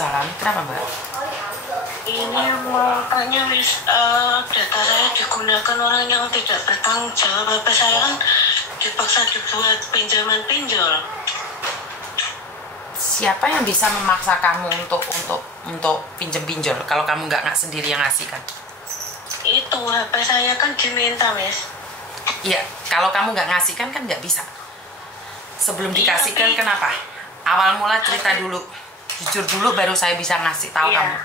Waalaikumsalam. Kenapa, Mbak? Ini mau tanya, Miss, data saya digunakan orang yang tidak bertanggung jawab. HP saya kan dipaksa dibuat pinjaman pinjol. Siapa yang bisa memaksa kamu untuk pinjem pinjol kalau kamu nggak sendiri yang ngasih kan? Itu HP saya kan diminta, Miss. Iya, kalau kamu nggak ngasih kan nggak bisa. Sebelum Iya, dikasihkan tapi kenapa? Awal mula cerita dulu, jujur dulu baru saya bisa ngasih tahu iya. kamu.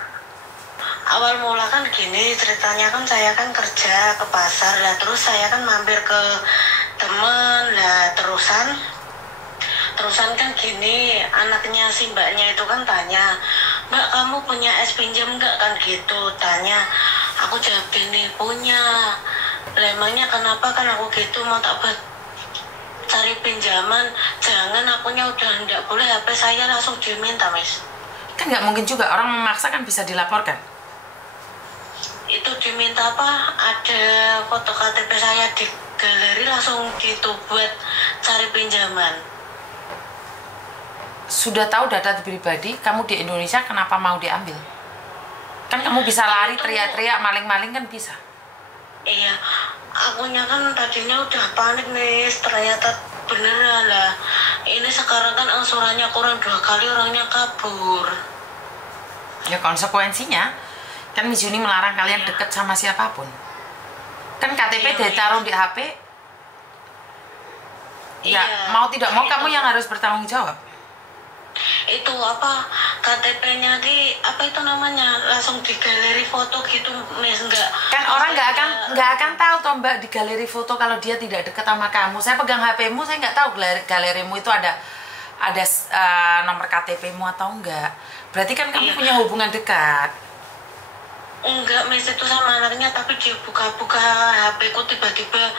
Awal mula kan gini ceritanya, kan saya kan kerja ke pasar lah, terus saya kan mampir ke temen lah, terusan kan gini, anaknya si mbaknya itu kan tanya, "Mbak, kamu punya es pinjam nggak?" kan gitu tanya. Aku jawab gini, "Punya." Lah emangnya kenapa, kan aku gitu mau tak buat cari pinjaman, jangan, akunya udah nggak boleh, HP saya langsung diminta, Miss. Kan nggak mungkin juga, orang memaksa kan bisa dilaporkan. Itu diminta apa, ada foto KTP saya di galeri, langsung gitu buat cari pinjaman. Sudah tahu data pribadi kamu di Indonesia, kenapa mau diambil? Kan kamu bisa lari teriak-teriak maling-maling kan bisa. Iya, akunya kan tadinya udah panik, Miss, ternyata beneran lah. Ini sekarang kan angsurannya kurang 2 kali, orangnya kabur. Ya konsekuensinya kan Miss Yuni melarang kalian deket sama siapapun. Kan KTP Iya, ditaruh di HP. Ya, Iya, mau tidak mau itu. kamu yang harus bertanggung jawab. Itu apa, KTP-nya di apa itu namanya, langsung di galeri foto gitu, Miss, enggak. Kan orang nggak akan tahu toh Mbak di galeri foto kalau dia tidak dekat sama kamu. Saya pegang HP-mu, saya nggak tahu galerimu itu ada nomor KTP-mu atau enggak. Berarti kan kamu Iya. punya hubungan dekat. Enggak, Miss, itu sama anaknya, tapi dia buka-buka HP ku tiba-tiba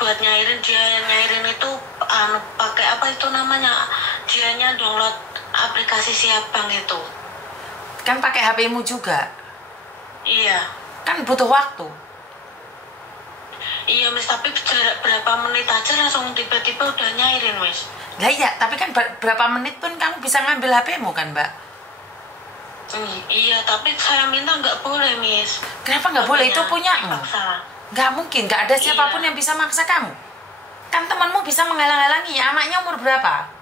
buat nyairin. Dia nyairin itu pakai apa itu namanya, dianya download aplikasi Siapbank itu. Kan pakai HP-mu juga. Iya. Kan butuh waktu. Iya, Miss, tapi jarak berapa menit aja langsung tiba-tiba udah nyairin, Miss. Lah iya, tapi kan berapa menit pun kamu bisa ngambil HP-mu kan Mbak? Iya, tapi saya minta nggak boleh, Miss. Kenapa nggak boleh? Itu punyamu. Dipaksa. Nggak mungkin, nggak ada siapapun Iya. yang bisa maksa kamu. Kan temanmu bisa menghalang-halangi. Anaknya umur berapa?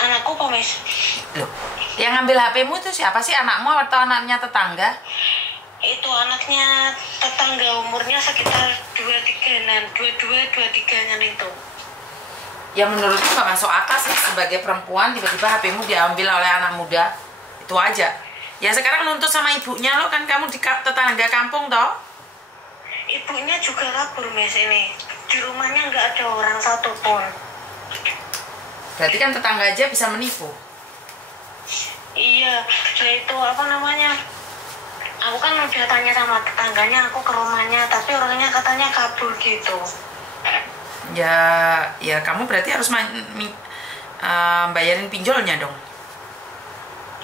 Anakku kok, Miss. Loh, yang ngambil HP-mu itu siapa sih? Anakmu atau anaknya tetangga? Itu anaknya tetangga, umurnya sekitar 23-an, 22-23-an itu. Ya menurutku nggak masuk akal sih, sebagai perempuan tiba-tiba HP-mu diambil oleh anak muda. Itu aja. Ya sekarang nuntut sama ibunya lo, kan kamu di tetangga kampung toh. Ibunya juga kabur, Miss, ini. Di rumahnya nggak ada orang satupun. Berarti kan tetangga aja bisa menipu. Iya, dia itu apa namanya, aku kan udah tanya sama tetangganya, aku ke rumahnya, tapi orangnya katanya kabur gitu. Ya kamu berarti harus bayarin pinjolnya dong.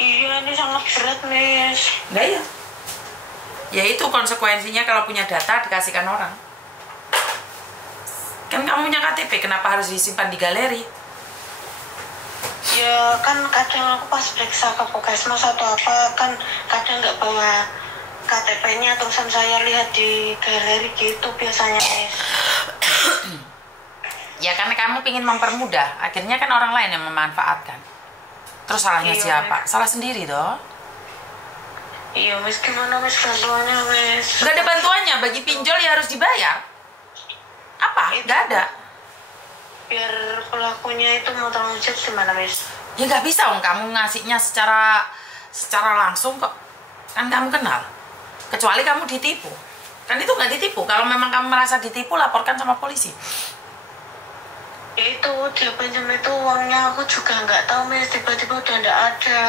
Iya, ini sangat berat, Miss. Nah iya. Ya itu konsekuensinya kalau punya data dikasihkan orang. Kan kamu punya KTP, kenapa harus disimpan di galeri? Ya kan kadang aku pas periksa ke puskesmas atau apa, kan kadang nggak bawa KTP-nya, terusan saya lihat di galeri gitu biasanya, Miss. Ya karena kamu ingin mempermudah, akhirnya kan orang lain yang memanfaatkan. Terus salahnya Iya, siapa? Miss. Salah sendiri toh. Iya, Miss, gimana, Miss, bantuannya, Miss? Gak ada bantuannya, bagi pinjol ya harus dibayar. Apa? Gak ada. Biar pelakunya itu mau tanggung jawab gimana, Miss? Ya nggak bisa om, kamu ngasihnya secara langsung kok. Kan kamu kenal. Kecuali kamu ditipu. Kan itu nggak ditipu. Kalau memang kamu merasa ditipu, laporkan sama polisi. Ya itu, dia pinjam itu uangnya, aku juga nggak tahu, Miss, tiba-tiba udah nggak ada.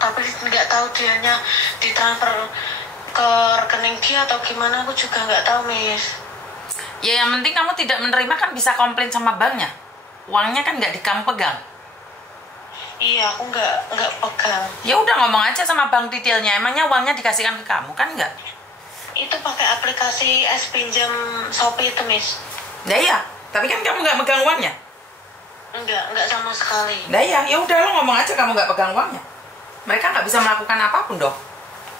Tapi nggak tahu dianya ditransfer ke rekening dia atau gimana, aku juga nggak tahu, Miss. Ya yang penting kamu tidak menerima, kan bisa komplain sama banknya. Uangnya kan nggak kamu pegang. Iya, aku nggak pegang. Ya udah ngomong aja sama bank detailnya. Emangnya uangnya dikasihkan ke kamu kan nggak? Itu pakai aplikasi es pinjam Shopee itu, Miss. Ya iya, tapi kan kamu nggak megang uangnya. Enggak sama sekali. Nah ya udah lo ngomong aja kamu nggak pegang uangnya. Mereka nggak bisa melakukan apapun dong.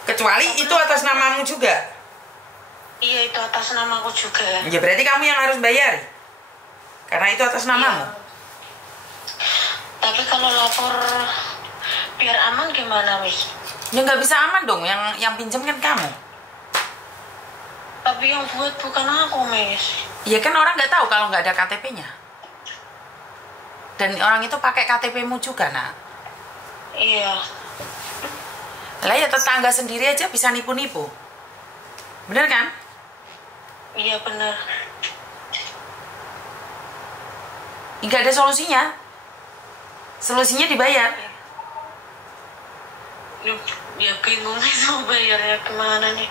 Kecuali itu atas namamu juga. Iya, itu atas namaku juga. Ya berarti kamu yang harus bayar. Karena itu atas namamu. Iya. Tapi kalau lapor biar aman gimana, Miss? Ya nggak bisa aman dong, yang pinjam kan kamu. Tapi yang buat bukan aku, Miss. Ya kan orang nggak tahu kalau nggak ada KTP-nya. Dan orang itu pakai KTP-mu juga, nak. Iya. Lah ya tetangga sendiri aja bisa nipu-nipu. Bener kan? Iya bener. Nggak ada solusinya. Solusinya dibayar. Ya bingung itu bayarnya gimana nih.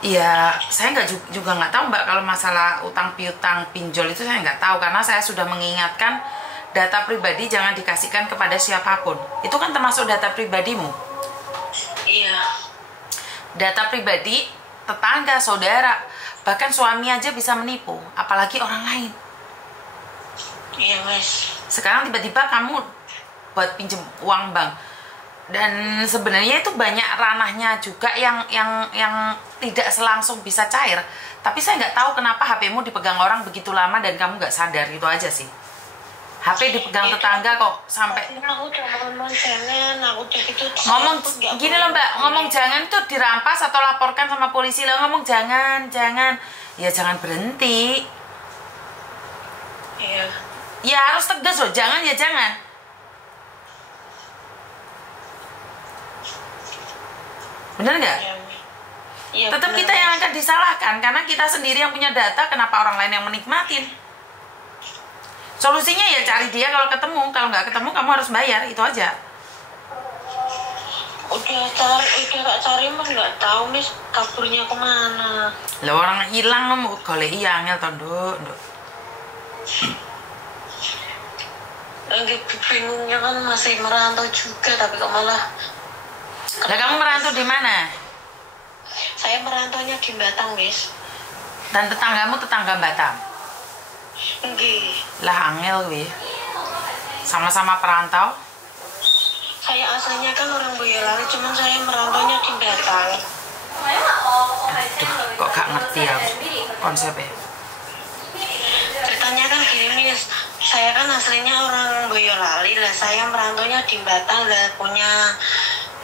Iya, saya juga nggak tahu mbak kalau masalah utang piutang pinjol itu saya nggak tahu karena saya sudah mengingatkan data pribadi jangan dikasihkan kepada siapapun. Itu kan termasuk data pribadimu. Iya. Data pribadi tetangga, saudara, bahkan suami aja bisa menipu, apalagi orang lain. Iya Mas. Sekarang tiba-tiba kamu buat pinjem uang bank. Dan sebenarnya itu banyak ranahnya juga yang tidak selangsung bisa cair. Tapi saya nggak tahu kenapa HP-mu dipegang orang begitu lama dan kamu nggak sadar, gitu aja sih. HP dipegang tetangga kok sampai. Aku udah ngomong jangan, aku udah gitu. Ngomong gini loh mbak, ngomong jangan tuh dirampas atau laporkan sama polisi loh. Ngomong jangan, ya jangan berhenti. Iya. Ya harus tegas loh, jangan ya jangan. Bener nggak? Iya, tetap kita yang akan disalahkan karena kita sendiri yang punya data, kenapa orang lain yang menikmatin? Solusinya ya cari dia kalau ketemu, kalau nggak ketemu kamu harus bayar, itu aja. Udah tak cari mah nggak tahu Miss kaburnya kemana. Lah orang hilang mau golek angel to, Nduk. Lagi bingungnya kan masih merantau juga tapi kok malah. Lah kamu merantau di mana? Saya merantaunya di Batam, Miss. Dan tetanggamu tetangga Batam? Nggih. Lah angel kuwi. Sama-sama perantau? Saya aslinya kan orang Boyolali, cuman saya merantaunya di Batam. Aduh, kok gak ngerti aku konsepnya. Ceritanya kan gini, Miss. Saya kan aslinya orang Boyolali, lah saya merantaunya di Batam, lah punya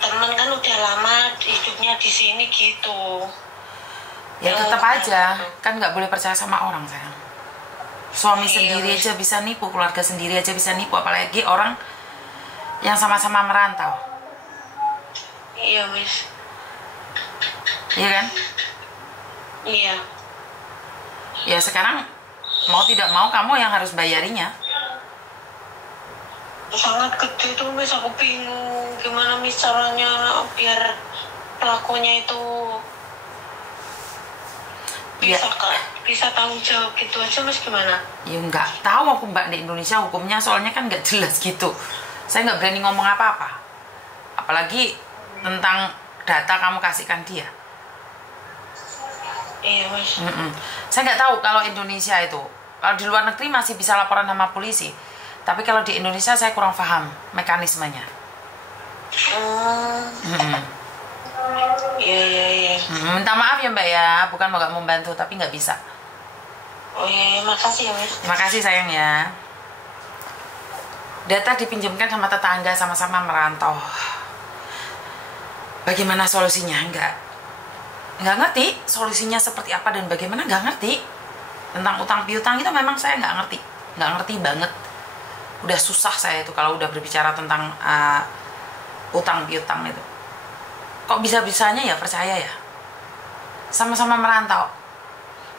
temen kan udah lama hidupnya di sini gitu. Ya tetap aja, kan nggak boleh percaya sama orang sayang. Suami sendiri aja bisa nipu, keluarga sendiri aja bisa nipu, apalagi orang yang sama-sama merantau. Iya Miss. Iya kan? Iya. Ya sekarang mau tidak mau kamu yang harus bayarinya. Sangat gede tuh Miss, aku bingung gimana Miss caranya biar pelakunya itu bisa tanggung jawab gitu aja Miss, gimana? Ya nggak tahu aku mbak, di Indonesia hukumnya soalnya kan nggak jelas gitu. Saya nggak berani ngomong apa-apa, apalagi tentang data kamu kasihkan dia. Iya Miss. Saya nggak tahu kalau Indonesia itu, kalau di luar negeri masih bisa laporan sama polisi. Tapi kalau di Indonesia saya kurang paham mekanismenya. Iya. Minta maaf ya mbak ya, bukan mau nggak membantu tapi nggak bisa. Oh iya, makasih ya Miss. Terima kasih sayang ya. Data dipinjamkan sama tetangga, sama-sama merantau. Bagaimana solusinya? Nggak ngerti solusinya seperti apa dan bagaimana, nggak ngerti. Tentang utang piutang itu memang saya nggak ngerti banget. Udah susah saya itu kalau udah berbicara tentang utang piutang itu. Kok bisa-bisanya ya percaya ya? Sama-sama merantau.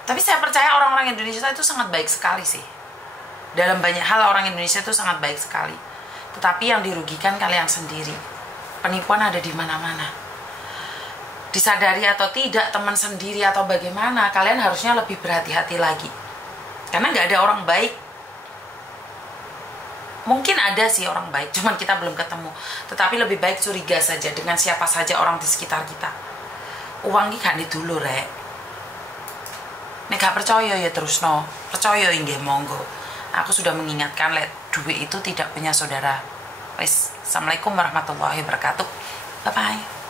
Tapi saya percaya orang-orang Indonesia itu sangat baik sekali sih. Dalam banyak hal orang Indonesia itu sangat baik sekali. Tetapi yang dirugikan kalian sendiri. Penipuan ada di mana-mana. Disadari atau tidak teman sendiri atau bagaimana, kalian harusnya lebih berhati-hati lagi. Karena nggak ada orang baik. Mungkin ada sih orang baik, cuman kita belum ketemu. Tetapi lebih baik curiga saja dengan siapa saja orang di sekitar kita. Uang ini gak dulu rek. Nek gak percaya ya terus no. Percaya inggih monggo. Aku sudah mengingatkan, lek duit itu tidak punya saudara. Wes, assalamualaikum warahmatullahi wabarakatuh. Bye bye.